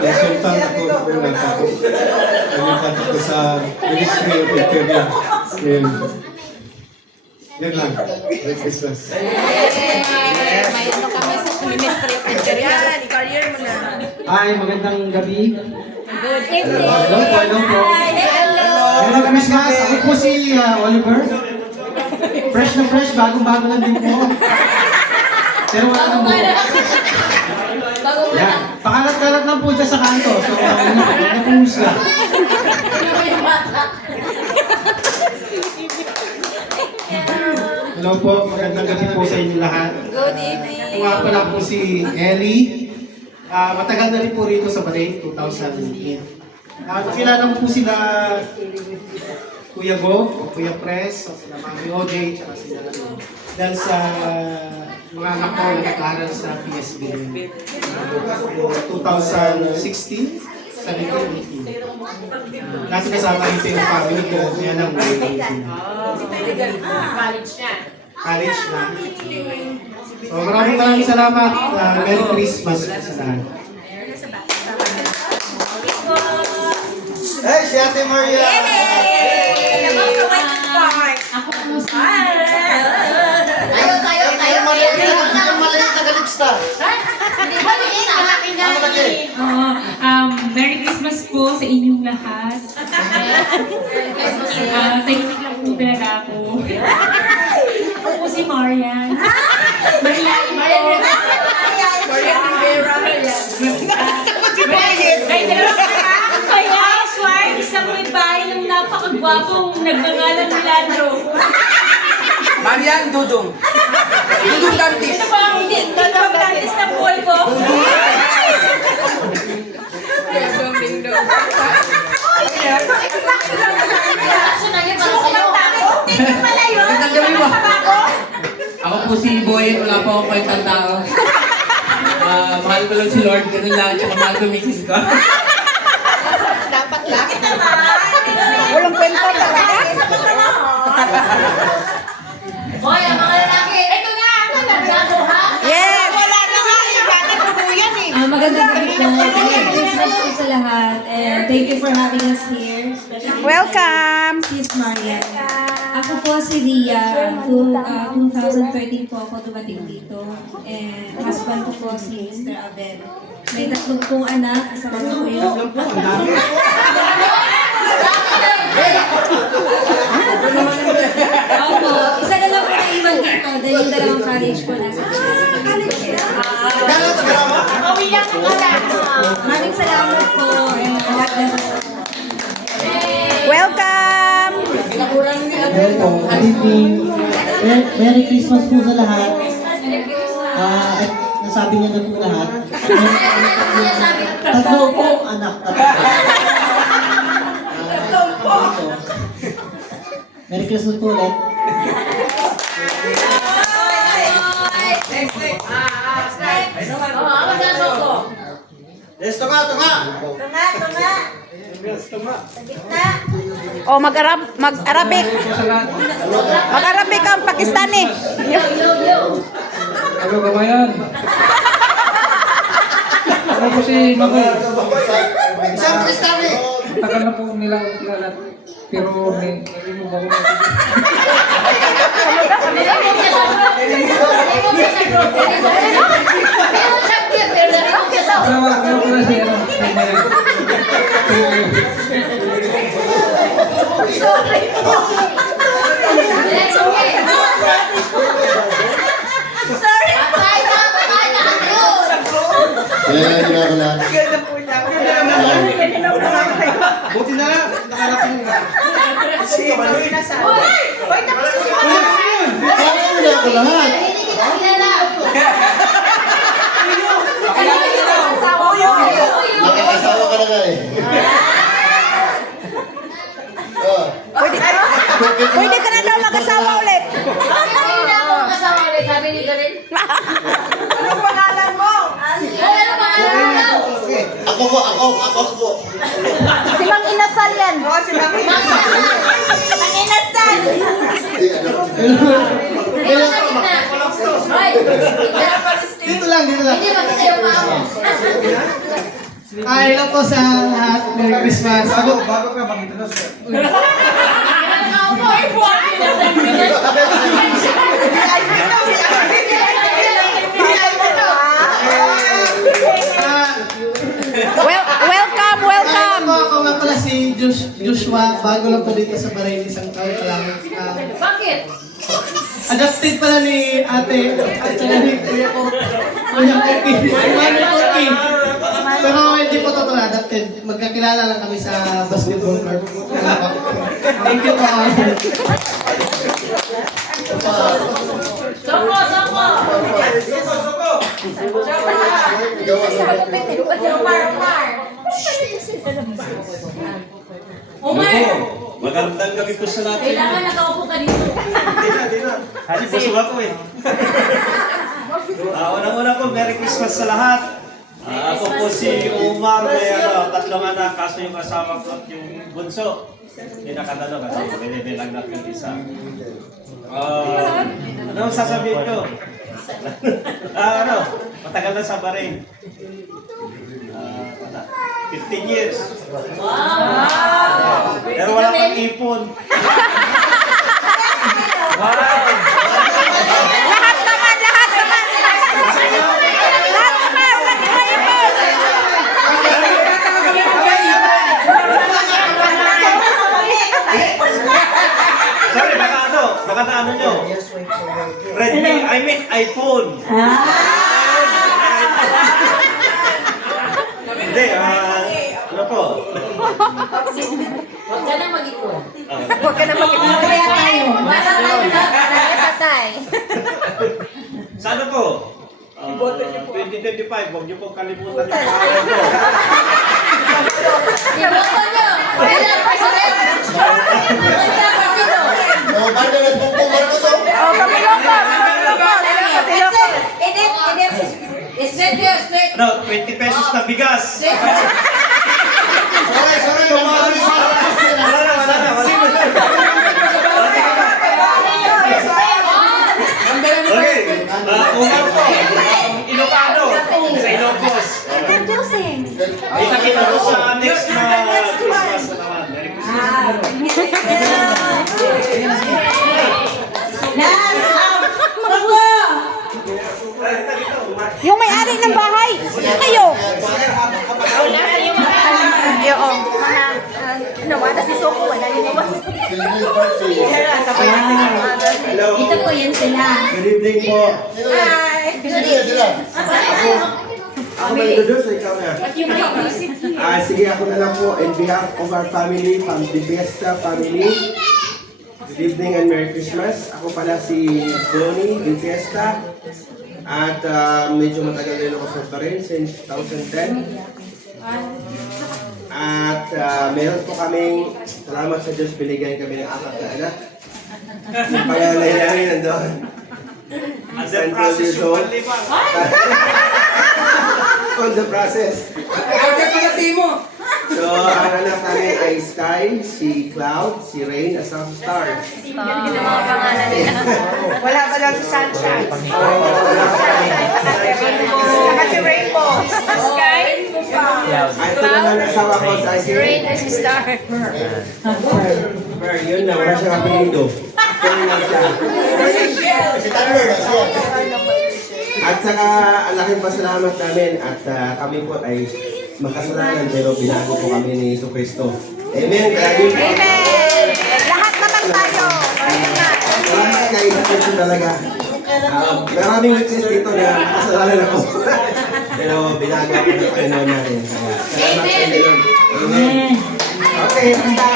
Consultant ako na tapos nagpatak ko sa Ministry of Interior. Yan lang. Merry Christmas. May ano kami sa Ministry of Interior. I-career mo na. Ay, magandang gabi. Good evening. Hello po. Hello. Merry Christmas. Ako po si Oliver. Fresh na fresh, bagong-bago lang din po. Pero wala nang buo. Yan. Pakalat-kalat lang po dyan sa kanto. So, napuhus lang. Hello po, magandang gabi po sa inyo lahat. Good evening. Ako nga pala po si Ellie. Matagal na rin po rito sa Balay, 2008. Nakilala ko po sila Kuya Go, Kuya Pres, sila Mami OJ, tsaka sila dahil sa mga anak ko na nag-aaral sa PSB. 2016, sa 2018. Nasa kasama ito yung family ko, kaya lang College na. college na. So maraming salamat. Merry Christmas sa lahat. Hey, si Ate Maria! Ako po si... Tayo! Maliit na galigsta! Merry Christmas po sa inyong lahat. Tahimik lang po talaga ako. Ako po si Marian. Marian Rivera. Kaya, Swart, isang may bahay ng napakagwapong nagngangalan ni Landro. Marian Dudong. Dudong Dantis. Ito ba ang hindi pagkantis na buhay ko? Magandang gabi mo. Ako po si Boy, wala pa akong kwentang tao. Mahal ko lang si Lord, ganun lang, tsaka mahal ko misis ko. Dapat lang. Walang kwento talaga. Hoy, ang mga lalaki! Ito nga! Nagano ha? Yes! Wala na nga. Bakit bubuyan eh? Magandang gabi po. Merry Christmas po sa lahat. And thank you for having us here. Especially Welcome! Sis Marian. Ako po si Ria. 2013 po ako dumating dito. And husband ko po si Mr. Abel. May 3 pong anak. Isa ko po yung... Opo. Isa na lang po na iwan dito. Dahil yung dalawang college po nasa Maraming salamat po. And God bless us all. Welcome! Hello po, good evening. Merry Christmas po sa lahat. At nasabi niya na po lahat. Tatlo po anak. Merry Christmas po ulit. Yes, tunga! Oh, mag-Arabic. Mag-Arabic ang Pakistani. Hello, kabayan. Ako po si Magoy. Isang Kristani! Tagal na po nila kilala. Pero may mo ba ko Pero ko na siya. Kailangan ginagawa. Buti na lang, nakarating na. Kailangan na ako lahat. Nakakasawa ka na nga eh. Oh. Pwede ka na daw mag-asawa ulit. Anong pangalan mo? Ako po. Si Mang Inasal yan. Si Mang Inasal. Dito lang. Hello po sa lahat. Merry Christmas. Bago ka mag-introduce. Welcome, welcome. Ako nga pala si Joshua. Bago lang po dito sa Bahrain. Isang taon pa lang. Bakit? Adopted pala ni ate. At saka ni Kuya ko. Kuya Koki. Kuya Koki. Pero hindi po totoo adopted. Magkakilala lang kami sa basketball court. Thank you po. Soko! Omar! Magandang gabi po sa lahat. Kailangan nakaupo ka dito. Di na. Kasi busog ako eh. Unang-una po, Merry Christmas sa lahat. Ako po si Omar, may tatlong anak, kaso yung kasama ko at yung bunso. Hindi nakadalo kasi binibilang natin yung isa. Ano sasabihin ko? Matagal na sa Bahrain. 15 years. Pero wala pang ipon. Sorry, baka na ano nyo? Redmi, I mean iPhone. Hindi, ano po? Huwag ka nang mag-ipon. Huwag ka na Kaya tayo. Para tayo na. Patay. Sa ano po? 2025, huwag niyo pong kalimutan yung pangalan ko. Iboto nyo. Kailan president? Kailan partido? Oh, Kapilocos! Straight yun, straight. Ano, 20 pesos na bigas. Wala na. Okay, Umar po. Ilocano. Sa Ilocos. Kita-kita ko sa next na Christmas na naman. Merry Yung may-ari ng bahay. Kayo. Yung nawala si Soko. Wala yung nawas. Ito po yan sila. Good evening po. Ako mag-introduce, ikaw na. Sige, ako na lang po. On behalf of our family, from the Besta family, good evening and Merry Christmas. Ako pala si Donnie de Fiesta. At medyo matagal din ako sa Bahrain since 2010. At meron po kaming, salamat sa Diyos, binigyan kami ng 4 na anak. Yung pangalay namin nandun. Under process yung panlibang. On the process. So, ang anak namin ay Sky, si Cloud, si Rain, at sa Star. Wala pa daw si Sunshine. Saka si Rainbow. Sky. Ay, ito naman asawa ko sa si Rain and si Star. Pero yun na, wala siyang apelido. Kaya nga siya. At saka, ang laking pasalamat namin at kami po ay makasalanan pero binago po kami ni Yesu Cristo. Amen. Kaya yun po. Amen! Lahat naman tayo. Salamat kay Yesu Cristo talaga. Maraming witness dito na makasalanan ako. Pero binago ako ng Panginoon natin. Kaya, salamat sa inyo. Amen. Okay, basta.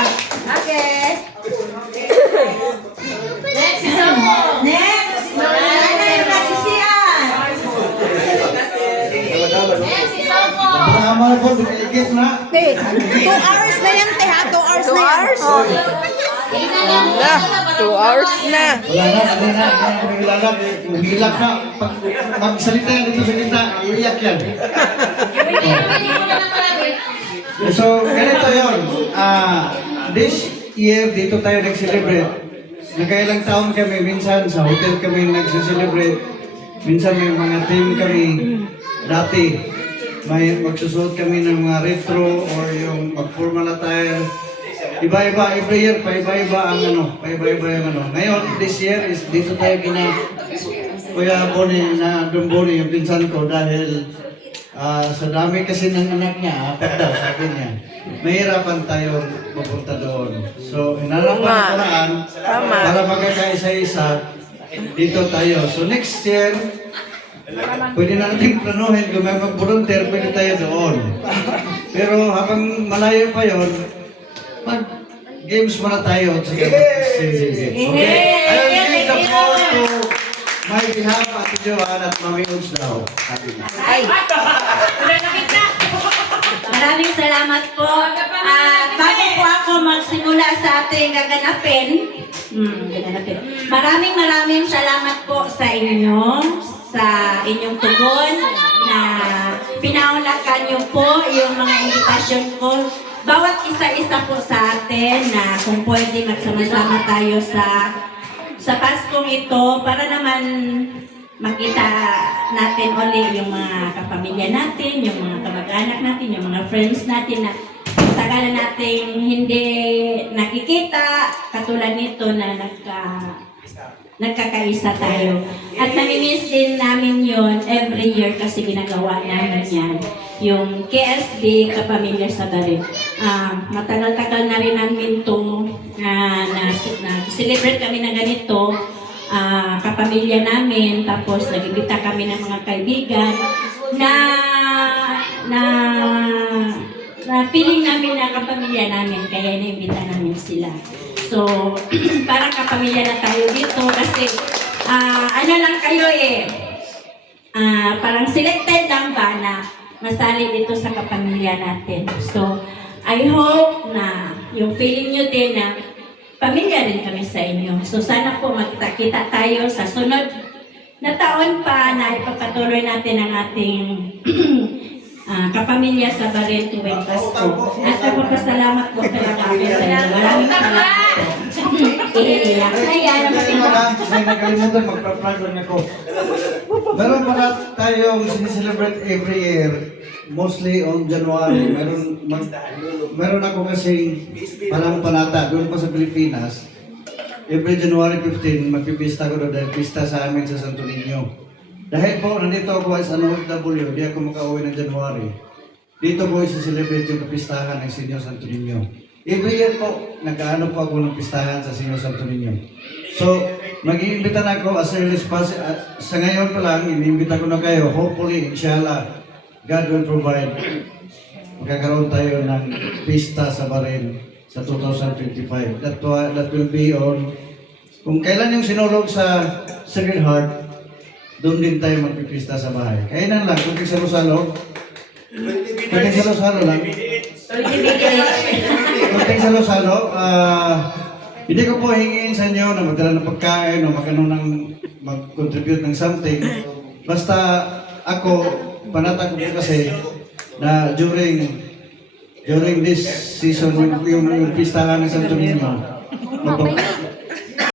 Okay. Next is Soko. Next! Next si Sian! Next is Soko. Tama po, bigay na. 2 hours na yan, te ha? 2 hours na yan. 2 hours na. Wala na, kilala, hilak na. Pag magsalita yan dito sa kita, iiyak yan. So, ganito yun. This year, dito tayo nag-celebrate. Nagkailang taon kami, minsan sa hotel kami nag-celebrate. Minsan may mga team kami dati. may magsusuot kami ng mga retro or yung mag-formal attire. Iba-iba, every year, paiba-iba ang paiba-iba yung Ngayon, this year is dito tayo Kuya Bonnie na Dumboni, yung pinsan ko, dahil sa dami kasi ng anak niya, apat daw, sabi niya, mahirapan tayo mapunta doon. So, hinanap ang paraan para magkakaisa-isa, dito tayo. So, next year, pwede na natin planuhin kung may mag-volunteer, pwede tayo doon. Pero habang malayo pa yon, mag-games muna tayo. Sige, okay? I'll give the floor to my behalf, Ate Joanne at Mami Uds daw. Maraming salamat po. Bago po ako magsimula sa ating gaganapin, maraming salamat po sa inyo, sa inyong tugon na pinaunlakan niyo po yung mga invitasyon ko. Bawat isa-isa po sa atin na kung pwede magsama-sama tayo sa Paskong ito para naman makita natin ulit yung mga kapamilya natin, yung mga kamag-anak natin, yung mga friends natin na tagal natin hindi nakikita, katulad nito na nagkakaisa tayo. At namimiss din namin yon every year kasi ginagawa namin yan. Yung KSB, Kapamilya sa Barin. Matagal-tagal na rin namin ito na-celebrate kami na ganito. Kapamilya namin, tapos nagibita kami ng mga kaibigan na feeling namin na kapamilya namin, kaya naimbita namin sila. So, parang kapamilya na tayo dito kasi ano lang kayo parang selected lang ba na masali dito sa kapamilya natin. So, I hope na yung feeling nyo din na pamilya rin kami sa inyo. So, sana po magkita tayo sa sunod na taon pa na ipapatuloy natin ang ating kapamilya sa Barin tuwing Pasko. At nagpapasalamat po talaga kami sa inyo. Maraming salamat po. Iiyak na yan. May nakalimutan, magpa-plan ako. Meron pala tayong sineselebrate every year, mostly on January. Meron ako kasing parang panata doon pa sa Pilipinas. Every January 15, magpipista ko doon dahil pista sa amin sa Santo Niño. Dahil po, nandito ako as an OFW, di ako makauwi ng January. Dito po isa-celebrate yung kapistahan ng Senyor Santo Niño. Every year po, nag-ano po ako ng pistahan sa Senyor Santo Niño. So, mag-iimbita na ako as early as possible. Sa ngayon pa lang, iniimbita ko na kayo. Hopefully, inshallah, God will provide. Magkakaroon tayo ng pista sa Barin sa 2025. That will be on, kung kailan yung sinulog sa Sacred Heart, doon din tayo magpipista sa bahay. Kainan lang, kunting salo-salo. Kunting salo-salo lang. Kunting salo-salo. Hindi ko po hingin sa inyo na magdala ng pagkain o mag-contribute ng something. Basta ako, panatag ko kasi na during this season, yung pistahan ng Santo Niño,